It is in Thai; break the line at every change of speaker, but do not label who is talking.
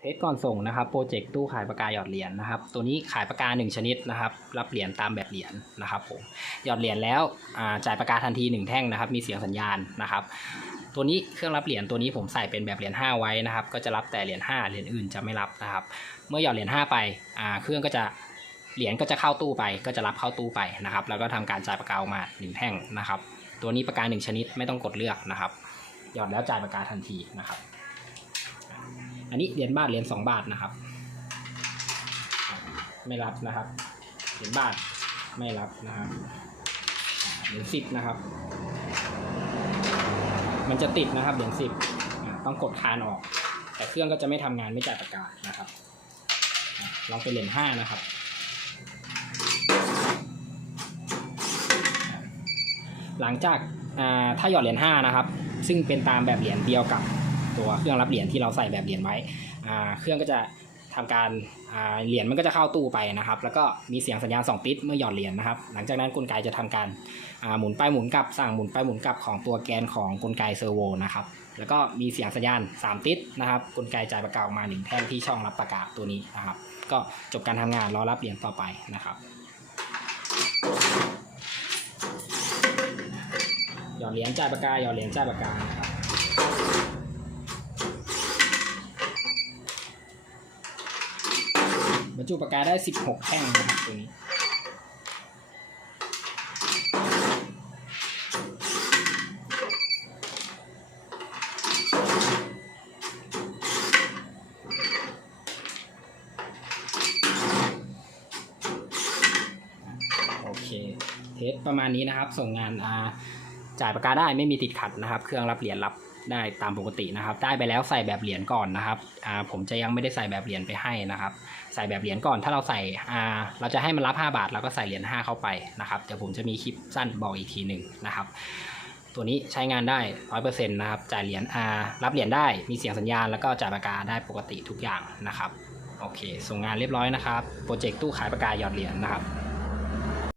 เทสก่อนส่งนะครับโปรเจกต์ตู้ขายปากกาหยอดเหรียญนะครับ ตัวนี้ขายปากกา 1 ชนิดนะครับ รับเหรียญตามแบบเหรียญนะครับผมหยอดเหรียญแล้วจ่ายปากกาทันที 1 แท่งนะครับ มีเสียงสัญญาณนะครับ ตัวนี้เครื่องรับเหรียญตัวนี้ผมใส่เป็นแบบเหรียญ5ไว้นะครับ ก็จะรับแต่เหรียญ5เหรียญอื่นจะไม่รับนะครับ เมื่อหยอดเหรียญ5ไปเครื่องก็จะเหรียญก็จะเข้าตู้ไป ก็จะรับเข้าตู้ไปนะครับ แล้วก็ทำการจ่ายปากกาออกมาหนึ่งแท่งนะครับ ตัวนี้ปากกาหนึ่งชนิดไม่ต้องกดเลือกนะครับหยอดแล้วจ่ายปากกาทันทีนะครับ อันนี้เหรียญบาทเหรียญสองบาทนะครับ ไม่รับนะครับเหรียญบาทไม่รับนะครับเหรียญสิบนะครับ มันจะติดนะครับเหรียญสิบต้องกดคานออก แต่เครื่องก็จะไม่ทำงานไม่จ่ายประกาศนะครับลองเป็นเหรียญห้านะครับหลังจากถ้าหยอดเหรียญห้านะครับ ซึ่งเป็นตามแบบเหรียญเดียวกับ ตัวเครื่องรับเหรียญที่เราใส่แบบเหรียญไว้เครื่องก็จะทำการเหรียญมันก็จะเข้าตู้ไปนะครับ แล้วก็มีเสียงสัญญาณ2ติดเมื่อหยอดเหรียญนะครับ หลังจากนั้นกลไกจะทำการหมุนไปหมุนกลับสั่งหมุนไปหมุนกลับของตัวแกนของกลไกเซอร์โวนะครับแล้วก็มีเสียงสัญญาณ 3 ติดนะครับกลไกจ่ายประกาศออกมาหนึ่งแท่งที่ช่องรับประกาศตัวนี้นะครับ ก็จบการทำงานรอรับเหรียญต่อไปนะครับหยอดเหรียญจ่ายปากกาหยอดเหรียญจ่ายปากกานะครับบรร จุปากกาได้16แท่งตัวนี้โอเคเทสประมาณนี้นะครับ ส่งงานอ่าจ่ายปากกาได้ไม่มีติดขัดนะครับ เครื่องรับเหรียญรับ ได้ตามปกตินะครับ ได้ไปแล้วใส่แบบเหรียญก่อนนะครับอ่าผมจะยังไม่ได้ใส่แบบเหรียญไปให้นะครับ ใส่แบบเหรียญก่อน ถ้าเราใส่อ่าเราจะให้มันรับ 5 บาทเราก็ใส่เหรียญ5เข้าไปนะครับเดี๋ยวผมจะมีคลิปสั้นบอกอีกทีหนึ่งนะครับ ตัวนี้ใช้งานได้ร้อยเปอร์เซ็นต์นะครับจ่ายเหรียญอ่ารับเหรียญได้มีเสียงสัญญาณแล้วก็จ่ายปากกาได้ปกติทุกอย่างนะครับโอเค ส่งงานเรียบร้อยนะครับโปรเจกต์ตู้ขายปากกาหยอดเหรียญนะครับ